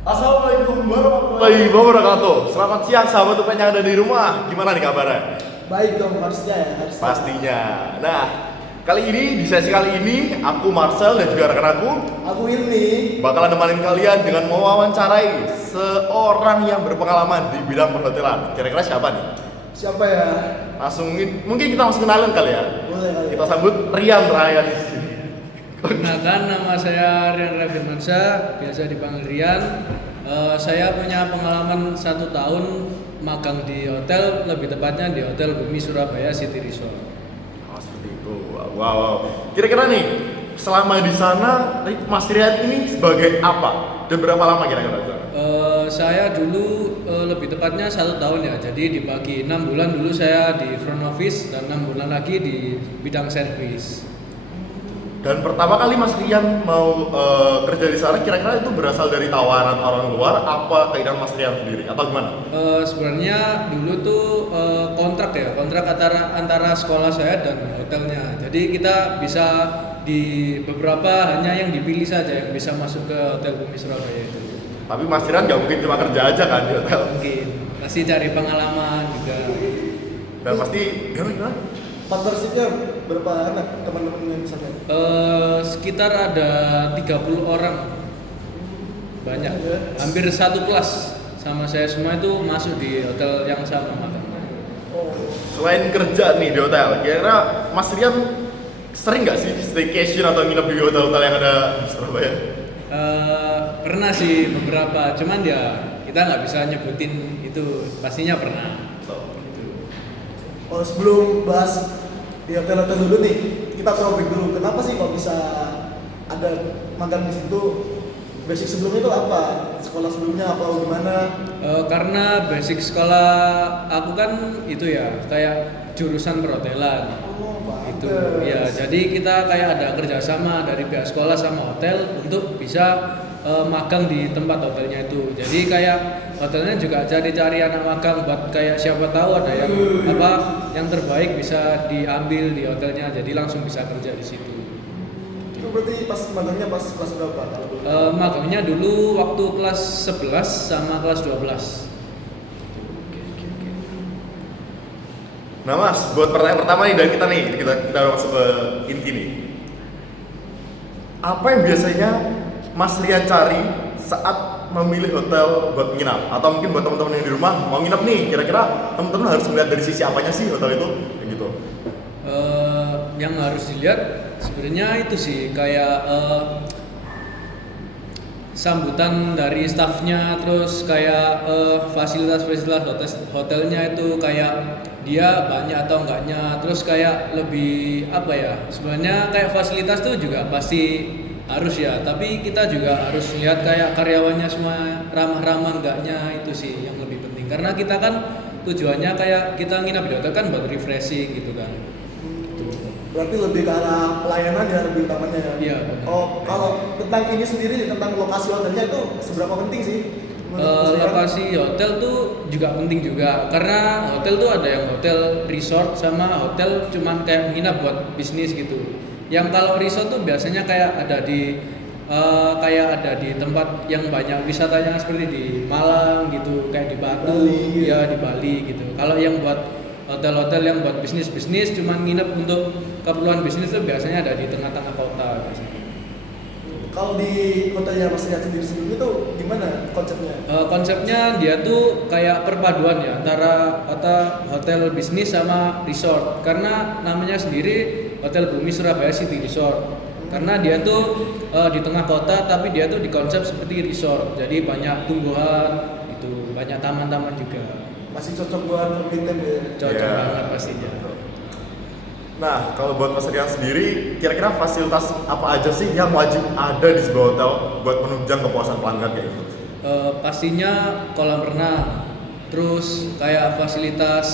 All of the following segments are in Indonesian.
Assalamualaikum warahmatullahi wabarakatuh. Selamat siang sahabat UPN yang ada di rumah. Gimana nih kabarnya? Baik dong, harusnya ya, harusnya. Pastinya. Nah, kali ini di sesi kali ini aku Marcel dan juga rekan Aku Ilmi. bakalan nemenin kalian dengan mewawancarai seorang yang berpengalaman di bidang perhotelan. Kira-kira siapa nih? Siapa ya? Mungkin kita langsung kenalan kali ya. Boleh kali. Kita sambut Rian Raya di sini. Perkenalkan, nama saya Rian Raya Firmansyah, biasa dipanggil Rian. Saya punya pengalaman 1 tahun magang di hotel, lebih tepatnya di Hotel Bumi Surabaya City Resort. Oh, seperti itu. Wow. Kira-kira nih, selama di sana, Mas Rian ini sebagai apa? Dan berapa lama kira-kira di sana? Saya dulu lebih tepatnya 1 tahun ya, jadi dibagi 6 bulan dulu saya di front office dan 6 bulan lagi di bidang servis. Dan pertama kali Mas Rian mau kerja di sana, kira-kira itu berasal dari tawaran orang luar, apa keinginan Mas Rian sendiri, atau gimana? Sebenarnya dulu tuh kontrak antara sekolah saya dan hotelnya. Jadi kita bisa di beberapa hanya yang dipilih saja yang bisa masuk ke Hotel Bumi Surabaya itu. Tapi Mas Rian nggak mungkin cuma kerja aja kan di hotel. Mungkin pasti cari pengalaman juga. Dan pasti gimana? Partnershipnya berapa anak teman-teman yang sana? Sekitar ada 30 orang, banyak, hampir satu kelas sama saya semua itu masuk di hotel yang sama makanya. Selain kerja nih di hotel, kira-kira Mas Rian sering nggak sih staycation atau nginep di hotel-hotel yang ada di Surabaya? Pernah sih beberapa, cuman ya kita nggak bisa nyebutin itu, pastinya pernah. Oh, sebelum bahas di hotel-hotel dulu nih, kita throwback dulu. Kenapa sih kok bisa ada magang di situ? Basic sebelumnya itu apa? Sekolah sebelumnya apa gimana? Karena basic sekolah aku kan itu ya kayak jurusan perhotelan. Oh, Itu pantes. ya, jadi kita kayak ada kerjasama dari pihak sekolah sama hotel untuk bisa magang di tempat hotelnya itu. Jadi kayak hotelnya juga cari-cari anak magang buat kayak siapa tahu ada yang yang terbaik bisa diambil di hotelnya. Jadi langsung bisa kerja di situ. Itu berarti pas magangnya pas kelas berapa? Kalau dulu? Magangnya dulu waktu kelas 11 sama kelas 12. Nah Mas, buat pertanyaan pertama nih dari kita nih, kita masuk ke inti nih. Apa yang biasanya Mas Rian cari saat memilih hotel buat menginap? Atau mungkin buat teman-teman yang di rumah mau nginap nih, kira-kira teman-teman harus melihat dari sisi apanya sih hotel itu? Kayak gitu. Yang harus dilihat sebenarnya itu sih kayak sambutan dari staffnya, terus kayak fasilitas hotelnya itu kayak dia banyak atau enggaknya, terus kayak lebih apa ya, sebenarnya kayak fasilitas tuh juga pasti harus ya, tapi kita juga harus lihat kayak karyawannya semua ramah-ramah enggaknya, itu sih yang lebih penting karena kita kan tujuannya kayak kita nginap di hotel kan buat refreshing gitu kan. Berarti lebih ke arah pelayanan ya lebih utamanya ya? Iya, benar. Oh, kalau tentang ini sendiri, tentang lokasi hotelnya itu seberapa penting sih? menurut Mas Rian? Lokasi hotel tuh juga penting juga karena hotel tuh ada yang hotel resort sama hotel cuman kayak nginap buat bisnis gitu. Yang kalau resort tuh biasanya kayak ada di tempat yang banyak wisatanya seperti di Malang gitu, kayak di Batu, Bali. ya di Bali gitu. Kalau yang buat hotel-hotel yang buat bisnis cuman nginep untuk keperluan bisnis tuh biasanya ada di tengah-tengah kota biasanya. Kalau di hotelnya Mas Rian sendiri sebelumnya tuh gimana konsepnya? Konsepnya dia tuh kayak perpaduan ya antara hotel bisnis sama resort karena namanya sendiri Hotel Bumi Surabaya City Resort karena dia tuh di tengah kota tapi dia tuh dikonsep seperti resort, jadi banyak tumbuhan itu, banyak taman-taman juga, Masih cocok buat family time ya? cocok Ya. banget pastinya. Nah, kalau buat Mas Rian sendiri, kira-kira fasilitas apa aja sih yang wajib ada di sebuah hotel buat menunjang kepuasan pelanggan kayak gitu? Pastinya kolam renang, terus kayak fasilitas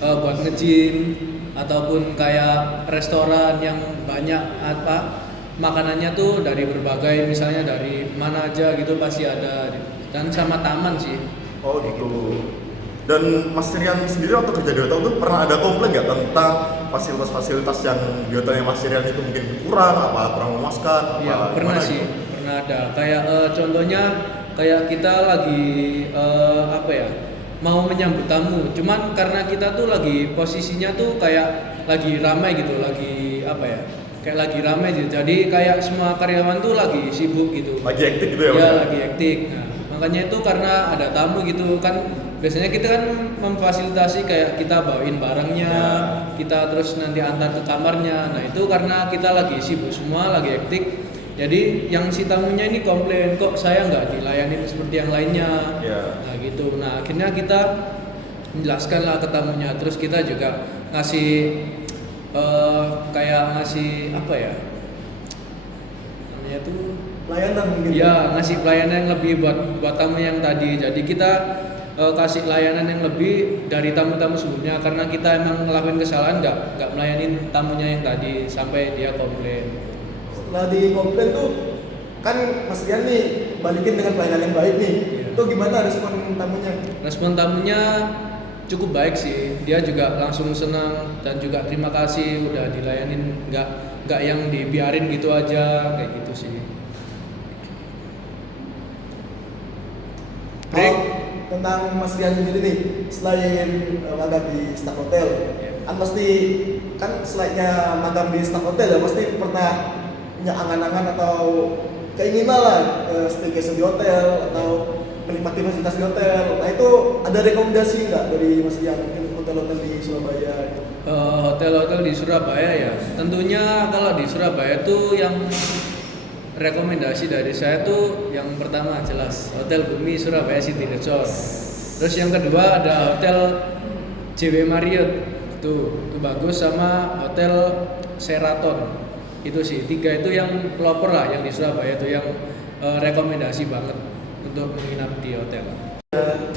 buat nge-gym ataupun kayak restoran yang banyak makanannya tuh dari berbagai, misalnya dari mana aja gitu pasti ada, dan sama taman sih. Oh gitu. Dan Mas Rian sendiri waktu kerja di hotel tuh pernah ada komplain nggak tentang fasilitas-fasilitas yang di hotelnya Mas Rian itu mungkin kurang memuaskan? Iya, pernah gimana sih, gitu? pernah ada. Kayak contohnya kayak kita lagi apa ya, mau menyambut tamu, cuman karena kita tuh lagi posisinya tuh kayak lagi ramai gitu, lagi apa ya, kayak lagi ramai gitu, jadi kayak semua karyawan tuh lagi sibuk gitu, Lagi hektik gitu ya, Mas? ya lagi hektik. Nah, makanya itu karena ada tamu gitu kan, biasanya kita kan memfasilitasi kayak kita bawain barangnya, Ya. kita terus nanti antar ke kamarnya. Nah itu karena kita lagi sibuk semua, lagi hektik, jadi yang si tamunya ini komplain, kok saya nggak dilayani seperti yang lainnya. Ya. Nah gitu, nah akhirnya kita menjelaskan lah ke tamunya, terus kita juga ngasih kayak ngasih apa ya namanya tuh, Layanan mungkin. ya ngasih pelayanan yang lebih buat tamu yang tadi. Jadi kita kasih layanan yang lebih dari tamu-tamu sebelumnya, karena kita emang ngelakuin kesalahan nggak melayanin tamunya yang tadi sampai dia komplain. Setelah di komplain tuh kan Mas Rian nih balikin dengan pelayanan yang baik nih. Iya. Itu gimana respon tamunya? Respon tamunya cukup baik sih, dia juga langsung senang dan juga terima kasih udah dilayanin, nggak yang dibiarin gitu aja, kayak gitu sih. Break. Tentang Mas Rian sendiri nih, selain magang di staf hotel, Iya. kan pasti kan selainnya magang di staf hotel ya pasti pernah punya angan-angan atau keinginan lah staycation di hotel atau menikmati fasilitas di hotel. Nah itu ada rekomendasi nggak dari Mas Rian mungkin hotel-hotel di Surabaya? Hotel-hotel di Surabaya ya, tentunya kalau di Surabaya tuh yang rekomendasi dari saya tuh yang pertama jelas Hotel Bumi Surabaya City Resort. Terus yang kedua ada Hotel JW Marriott, itu bagus, sama Hotel Sheraton. Itu sih tiga itu yang pelopor lah yang di Surabaya itu yang rekomendasi banget untuk menginap di hotel.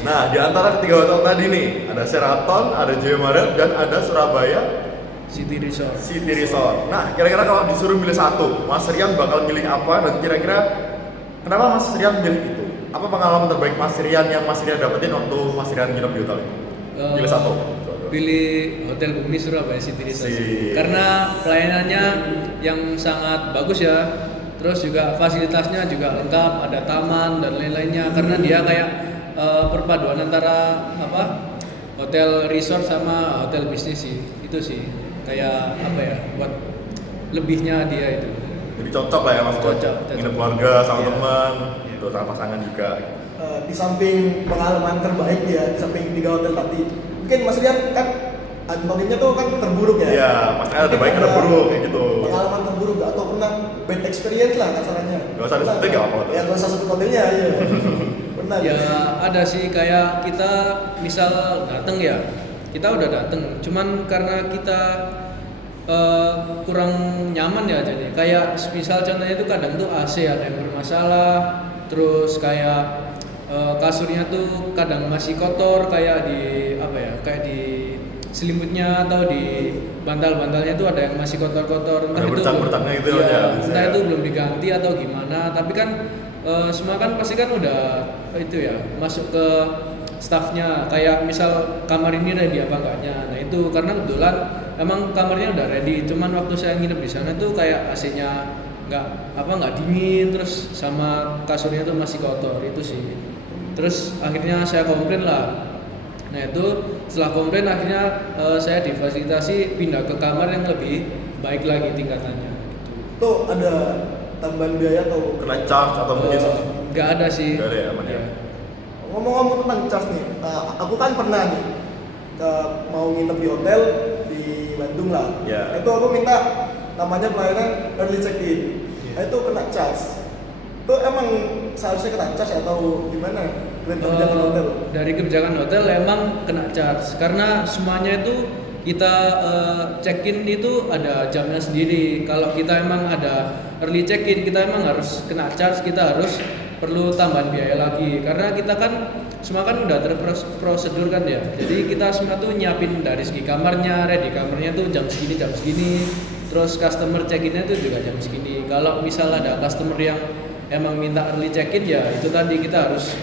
Nah, di antara ketiga hotel tadi nih, ada Sheraton, ada JW Marriott, dan ada Surabaya City Resort. City Resort. Nah, kira-kira kalau disuruh milih satu, Mas Rian bakal milih apa? Dan kira-kira kenapa Mas Rian milih itu? Apa pengalaman terbaik Mas Rian yang Mas Rian dapetin waktu Mas Rian nginep di hotel itu? Pilih satu. Pilih Hotel Bumi Surabaya City Resort Sip. karena pelayanannya yang sangat bagus ya, terus juga fasilitasnya juga lengkap, ada taman dan lain-lainnya, karena dia kayak perpaduan antara apa, hotel resort sama hotel bisnis sih, itu sih kayak apa ya, buat lebihnya dia itu. Jadi cocok lah ya Mas buat Cocok. nginep keluarga sama Iya. teman, Iya. terus sama pasangan juga. Di samping pengalaman terbaik ya, di samping 3 hotel tadi, mungkin Mas Rian kan antoninya tuh kan terburuk ya. Iya, pasti ada Mungkin baik ada buruk kayak gitu. Pengalaman terburuk gak? Atau pernah bad experience lah kasarannya. Gak usah disebutin gak apa-apa. Ya gak usah sebut hotelnya ya. Pernah. Ya ada sih, kayak kita misal dateng ya, kita udah dateng, cuman karena kita kurang nyaman ya, jadi kayak misal contohnya itu kadang tuh AC ada yang bermasalah, terus kayak kasurnya tuh kadang masih kotor, kayak di apa ya, kayak di selimutnya atau di bantal-bantalnya tuh ada yang masih kotor-kotor, entah Ada itu bercak-bercaknya gitu iya, ya, entah bisa itu ya. belum diganti atau gimana, tapi kan semua kan pasti kan udah itu ya masuk ke staffnya, kayak misal kamar ini ready apa enggaknya. Nah itu karena kebetulan emang kamarnya udah ready, cuman waktu saya nginep di sana tuh kayak AC-nya nggak dingin, terus sama kasurnya tuh masih kotor, itu sih. Terus akhirnya saya komplain lah. Nah itu setelah komplain akhirnya saya difasilitasi pindah ke kamar yang lebih baik lagi tingkatannya. Gitu. Tuh ada tambahan biaya atau Kena charge atau mungkin Nggak ada sih. Nggak ada ya, aman ya? Iya. ngomong-ngomong tentang charge nih, aku kan pernah nih mau nginep di hotel di Bandung lah. Ya. Itu aku minta namanya pelayanan early check-in. Ya. Nah, itu kena charge. Itu emang seharusnya kena charge atau gimana? Dari kebijakan hotel. Dari kebijakan hotel emang kena charge, karena semuanya itu kita check-in itu ada jamnya sendiri. Kalau kita emang ada early check-in, kita emang harus kena charge, kita harus perlu tambahan biaya lagi, karena kita kan semua kan udah terprosedur kan ya. Jadi kita semua tuh nyiapin dari segi kamarnya, ready kamarnya tuh jam segini, terus customer check-innya tuh juga jam segini. Kalau misal ada customer yang emang minta early check-in, ya itu tadi kita harus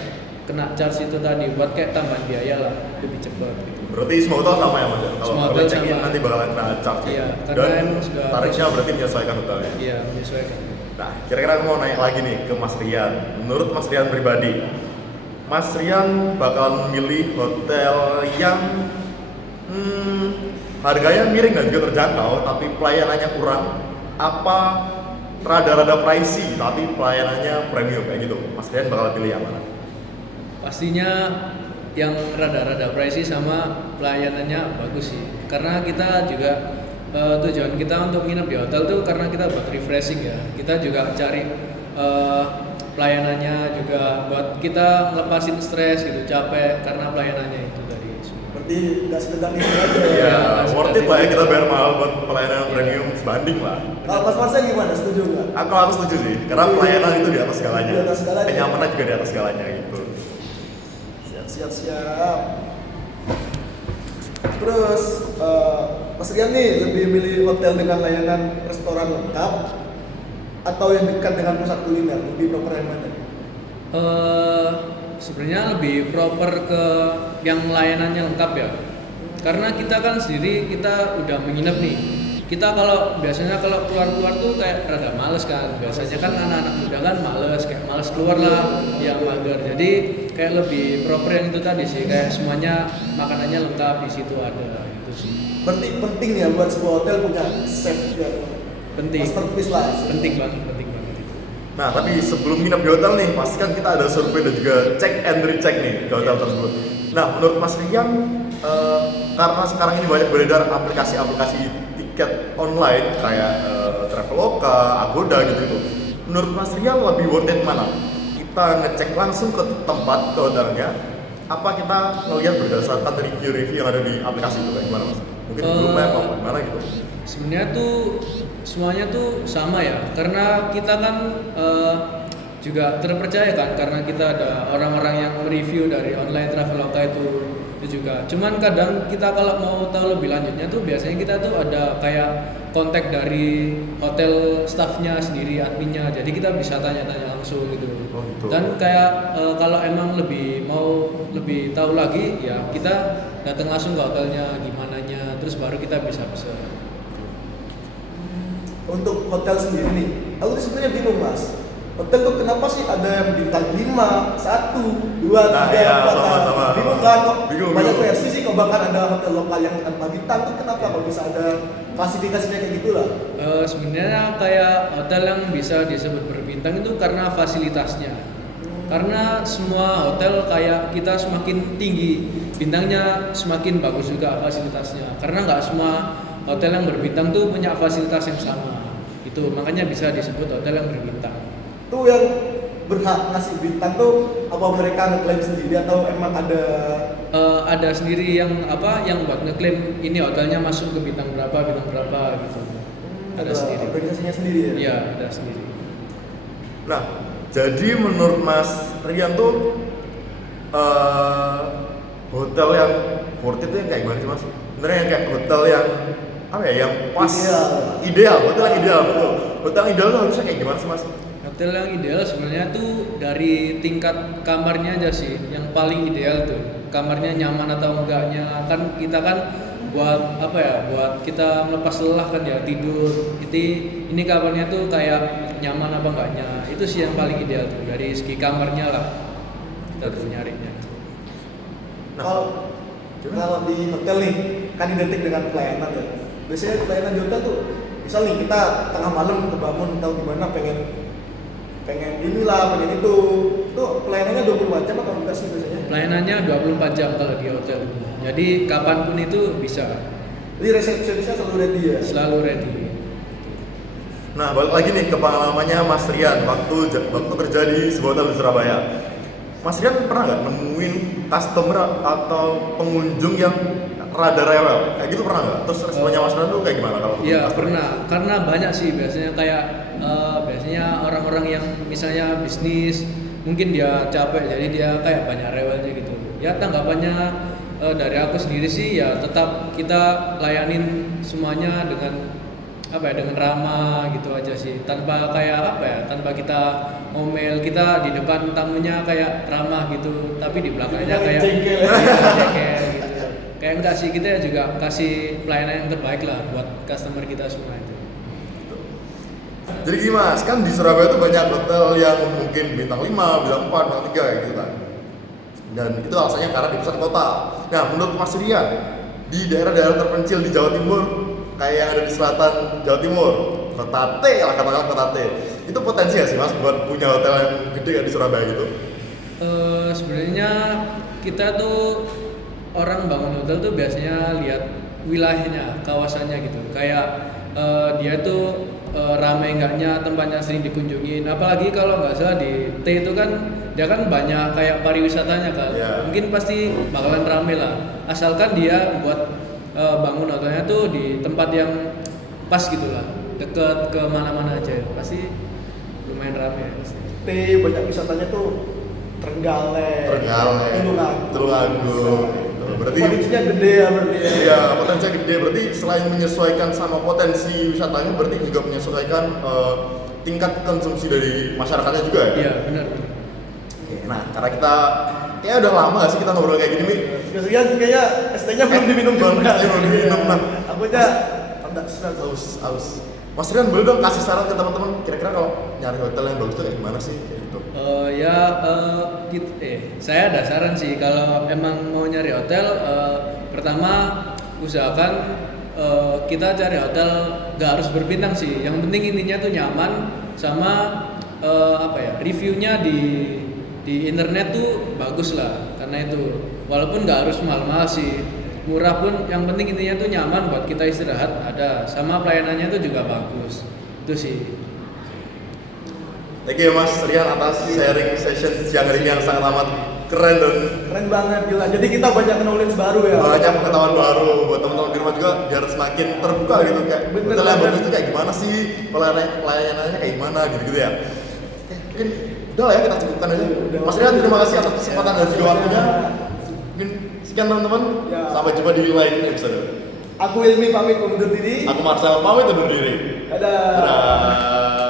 kena charge itu tadi, buat kayak tambahan biaya lah, lebih cepat gitu. Berarti semua hotel sama ya Mas? Kalau Semua early hotel check-in sama. nanti bakalan kena charge. Iya, karena Dan emang sudah tarifnya berarti menyesuaikan hotelnya. Iya, menyesuaikan. Nah, kira-kira aku mau nanya lagi nih ke Mas Rian. Menurut Mas Rian pribadi, Mas Rian bakal memilih hotel yang harganya miring dan juga terjangkau, tapi pelayanannya kurang, apa rada-rada pricey tapi pelayanannya premium kayak gitu? Mas Rian bakal pilih yang mana? Pastinya yang rada-rada pricey sama pelayanannya bagus sih. Karena kita juga tujuan kita untuk nginep di hotel tuh karena kita buat refreshing ya. Kita juga cari pelayanannya juga buat kita ngelepasin stres gitu, capek karena pelayanannya itu tadi. Berarti nggak sekedar itu aja ya. Ya, nggak worth it seperti lah ya itu. kita bayar mahal buat pelayanan premium sebanding lah. Kalau Mas Marcel gimana? Setuju nggak? Aku setuju sih, karena pelayanan itu di atas segalanya. Di atas segalanya. Kenyamanan juga di atas segalanya gitu. Siap. Terus Mas Rian nih lebih milih hotel dengan layanan restoran lengkap atau yang dekat dengan pusat kuliner? Lebih proper yang mana? Sebenarnya lebih proper ke yang layanannya lengkap ya. Karena kita kan sendiri kita udah menginap nih. Kita biasanya kalau keluar tuh kayak rada males kan. Biasanya kan anak-anak muda kan males keluar lah, yang mager. Jadi kayak lebih proper yang itu tadi sih, kayak semuanya makanannya lengkap di situ ada itu sih. Berarti penting ya buat sebuah hotel punya chef ya. Penting. Masterpiece lah. Penting banget itu. Nah, tapi sebelum nginep di hotel nih, pastikan kita ada survei dan juga check and recheck nih ke hotel tersebut. Nah, menurut Mas Rian, karena sekarang ini banyak beredar aplikasi-aplikasi tiket online kayak Traveloka, Agoda gitu-gitu. Menurut Mas Rian lebih worth it mana? Kita ngecek langsung ke tempat, ke hotelnya, apa kita ngelihat berdasarkan review-review yang ada di aplikasi itu kayak gimana Mas? Mungkin Google Map apa gimana gitu? Sebenarnya tuh semuanya tuh sama ya, karena kita kan juga terpercaya kan, karena kita ada orang-orang yang review dari online Traveloka itu juga. Cuman kadang kita kalau mau tahu lebih lanjutnya tuh biasanya kita tuh ada kayak kontak dari hotel staffnya sendiri, adminnya, jadi kita bisa tanya-tanya langsung gitu. Oh, gitu. Dan kayak kalau emang mau lebih tahu lagi ya kita datang langsung ke hotelnya gimananya, terus baru kita bisa pesen. Untuk hotel sendiri nih, aku tuh sebenarnya bingung Mas. Hotel tuh kenapa sih ada yang bintang 5, 1, 2, 3, Nah, iya, 4? sama-sama. Bingung kan kok. Bingung. Banyak versi sih kok, bahkan ada hotel lokal yang tanpa bintang tuh kenapa kok bisa ada klasifikasinya kayak gitulah. Sebenarnya kayak hotel yang bisa disebut berbintang itu karena fasilitasnya. Karena semua hotel kayak kita semakin tinggi bintangnya semakin bagus juga fasilitasnya. Karena nggak semua hotel yang berbintang tuh punya fasilitas yang sama. Itu makanya bisa disebut hotel yang berbintang. Tuh yang berhak ngasih bintang tuh apa mereka ngeklaim sendiri atau emang Ada sendiri yang buat ngeklaim ini hotelnya masuk ke bintang berapa gitu. Ada sendiri. Organisasinya sendiri ya? Iya, ada sendiri. Nah, jadi menurut Mas Rian tuh hotel yang worth it tuh yang kayak gimana sih Mas? Sebenarnya yang kayak hotel yang apa ya, yang pas, ideal, hotel yang ideal, betul. Hotel yang ideal tuh harusnya kayak gimana sih Mas? Hotel yang ideal sebenarnya tuh dari tingkat kamarnya aja sih, yang paling ideal tuh kamarnya nyaman atau enggaknya. Kan kita kan buat buat kita melepas lelah kan ya, tidur. Ini kamarnya tuh kayak nyaman apa enggaknya. Itu sih yang paling ideal tuh dari segi kamarnya lah. Kita tuh nyarinya. Nah, Kalau di hotel nih kan identik dengan pelayanan ya. Biasanya pelayanan di hotel tuh misal nih kita tengah malam kebangun tahu gimana pengen itu pelayanannya 24 jam atau enggak sih biasanya? Pelayanannya 24 jam kalau di hotel. Jadi kapanpun itu bisa. Jadi resepsionisnya selalu ready ya? Selalu ready. Nah, balik lagi nih ke pengalamannya Mas Rian waktu kerja di sebuah hotel di Surabaya. Mas Rian pernah nggak nemuin customer atau pengunjung yang rada rewel? Kayak gitu pernah nggak? Terus responnya Mas Rian tuh kayak gimana kalau Iya customer? pernah, karena banyak sih biasanya kayak biasanya orang-orang yang misalnya bisnis mungkin dia capek jadi dia kayak banyak rewelnya gitu. Ya tanggapannya dari aku sendiri sih ya tetap kita layanin semuanya dengan dengan ramah gitu aja sih, tanpa kayak tanpa kita ngomel. Kita di depan tamunya kayak ramah gitu, tapi di belakangnya kayak jengkel. jengkel gitu. Kayak enggak sih, kita juga kasih pelayanan yang terbaik lah buat customer kita semua itu. Jadi gimana? Kan di Surabaya tuh banyak hotel yang mungkin bintang 5, bintang 4, bintang 3 gitu kan. Dan itu alasannya karena di pusat kota. Nah, menurut Mas Rian, di daerah-daerah terpencil di Jawa Timur, kayak yang ada di selatan Jawa Timur, kota T lah, katakanlah kota T, itu potensi nggak sih Mas buat punya hotel yang gede kayak di Surabaya gitu? Sebenarnya kita tuh orang bangun hotel tuh biasanya lihat wilayahnya, kawasannya gitu. Kayak dia tuh ramai enggaknya, tempatnya sering dikunjungin. Apalagi kalau nggak salah di T itu kan dia kan banyak kayak pariwisatanya kan. Yeah. Mungkin pasti bakalan rame lah. Asalkan dia buat bangun hotelnya tuh di tempat yang pas gitulah, deket ke mana-mana aja. Pasti lumayan rame pasti. T banyak wisatanya tuh Trenggalek, Tulungagung. Gitu. Berarti potensinya gede ya berarti ya. iya, potensinya gede. Berarti selain menyesuaikan sama potensi wisatanya, berarti juga menyesuaikan tingkat konsumsi dari masyarakatnya juga ya? Iya, benar. Oke, nah karena kita kayak udah lama gak sih kita ngobrol kayak gini, Mi? Biasanya kayaknya ST-nya belum diminum juga. Belum diminum, nah. Aku aja rendah sudah Aus. Mas Rian boleh dong kasih saran ke teman-teman, kira-kira kalau nyari hotel yang bagus itu kayak gimana sih? Kayak gitu. Saya ada saran sih kalau emang mau nyari hotel, pertama usahakan kita cari hotel gak harus berbintang sih. Yang penting intinya tuh nyaman sama reviewnya di internet tuh bagus lah. Karena itu walaupun gak harus mahal-mahal sih, murah pun yang penting intinya tuh nyaman buat kita istirahat ada, sama pelayanannya tuh juga bagus. Itu sih. Thank you Mas Rian atas sharing session siang hari ini yang sangat amat keren dan keren banget gila. Jadi kita banyak knowledge baru ya. banyak pengetahuan baru buat teman-teman di rumah juga biar semakin terbuka gitu kayak Bener hotel yang banget. bagus itu kayak gimana sih, pelayanannya kayak gimana gitu ya. Mungkin udah lah ya kita cukupkan aja. Mas Rian terima kasih atas kesempatan dan juga waktunya. Mungkin sekian teman-teman. Ya. Sampai jumpa di lain episode. Aku Ilmi pamit undur diri. Aku Marcel pamit undur diri. Dadah. Dadah.